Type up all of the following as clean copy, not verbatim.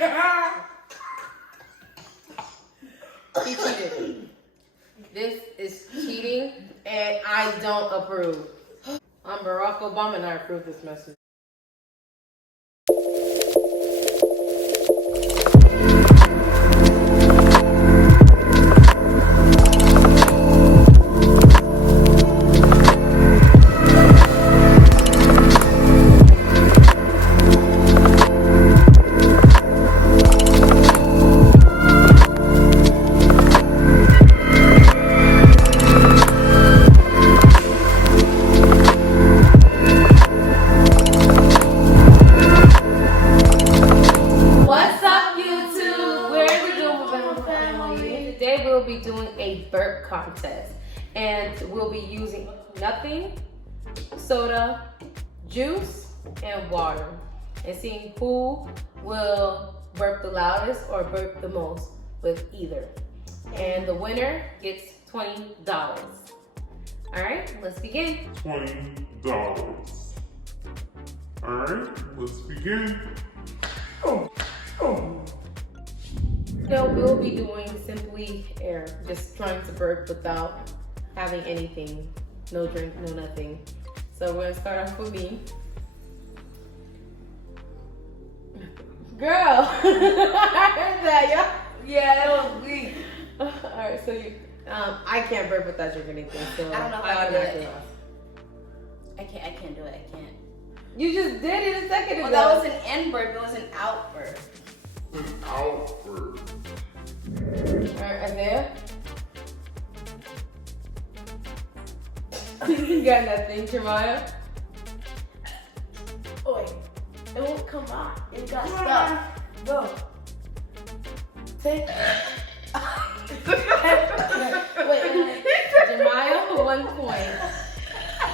He cheated. This is cheating, and I don't approve. I'm Barack Obama, and I approve this message. Today we'll be doing a burp contest, and we'll be using nothing, soda, juice, and water, and seeing who will burp the loudest or burp the most with either. And the winner gets $20. All right, let's begin. $20. All right, let's begin. No, we'll be doing simply air, just trying to burp without having anything, no drink, no nothing. So we're gonna start off with me. Girl, I heard that, Yeah, that was weak. All right, so you, I can't burp without drinking anything, so I don't know if I can do automatically it. lost. I can't do it. I can't. You just did it a second ago. Well, that was an in burp. It was an out burp. An outward. All right, Isaiah. You got nothing, Jeremiah. Oh wait, it won't come out. It got stuck. Go. Take. Wait. Jeremiah for 1 point.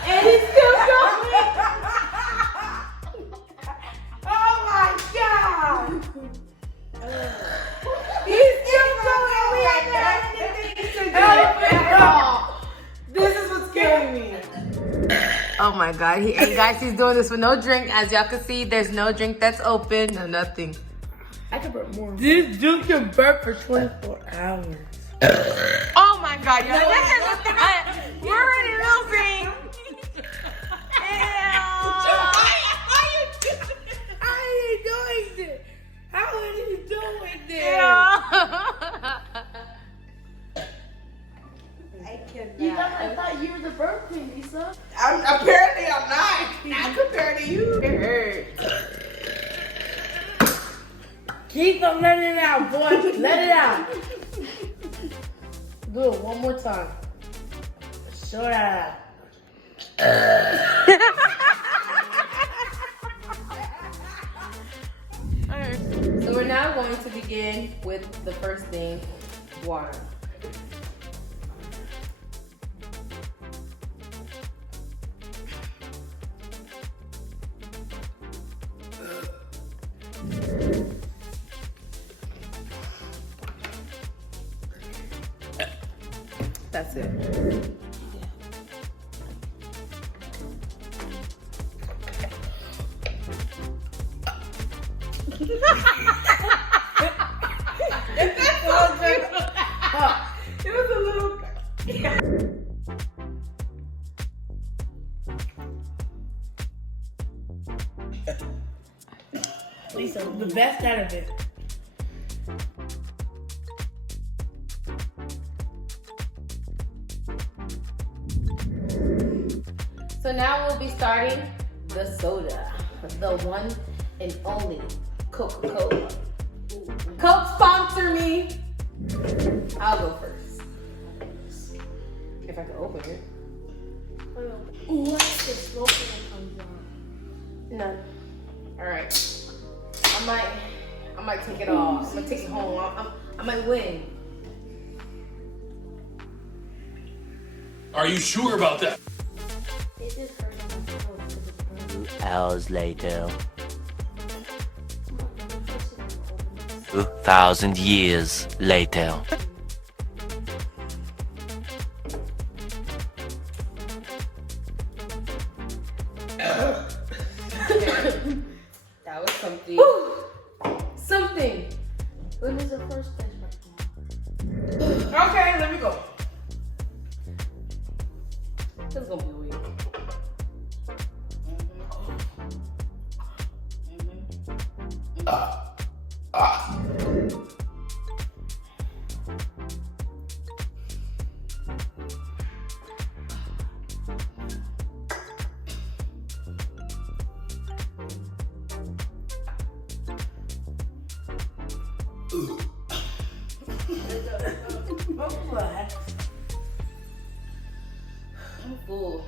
And he's still going. Oh my God! He's still going. We ain't got anything to do at all. This is what's killing me. Oh my God. Hey guys, he's doing this with no drink. As y'all can see, there's no drink that's open. No, nothing. I can burp more. This dude can burp for 24 hours. Oh my God, y'all. We're already losing. How are you doing this? I cannot. I thought you were the burp queen, Lisa. Apparently I'm not. Not compared to you. It hurts. Keep on letting it out, boy. Let it out. Do it one more time. Show that So we're now going to begin with the first thing, water. That's it. It was a little. Lisa, the best out of it. So now we'll be starting the soda, the one and only Coca-Cola. Coke, sponsor me. I'll go first. If I can open it. What's the smoke that comes out? None. All right. I might take it all. I'm gonna take it home. I might win. Are you sure about that? It just hurts my throat because it's burning. 2 hours later. 2,000 years later. That was something. Something nothing. When is the first place right Okay, let me go. This is gonna be weird. I'm full.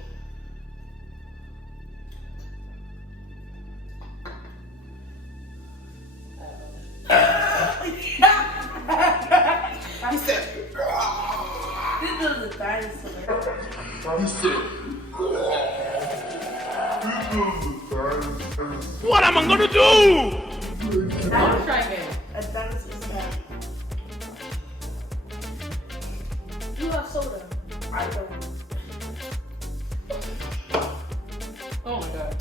He said, this is a dinosaur. He said, What am I gonna do? I'll try again. A dinosaur snack. You have soda. I don't. Oh my god.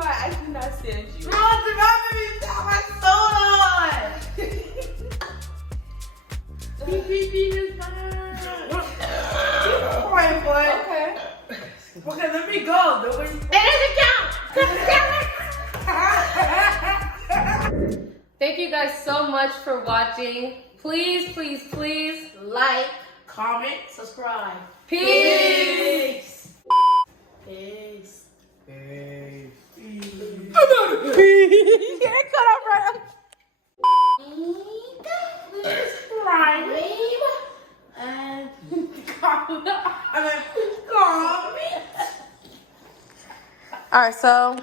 I cannot stand you. Bro, do not make me stop my soda. Pee is fine. Alright, boy. Okay. Okay, let me go. Nobody. It doesn't count. Thank you guys so much for watching. Please, please, please Like, Comment. subscribe. peace. Peace. And All right, so.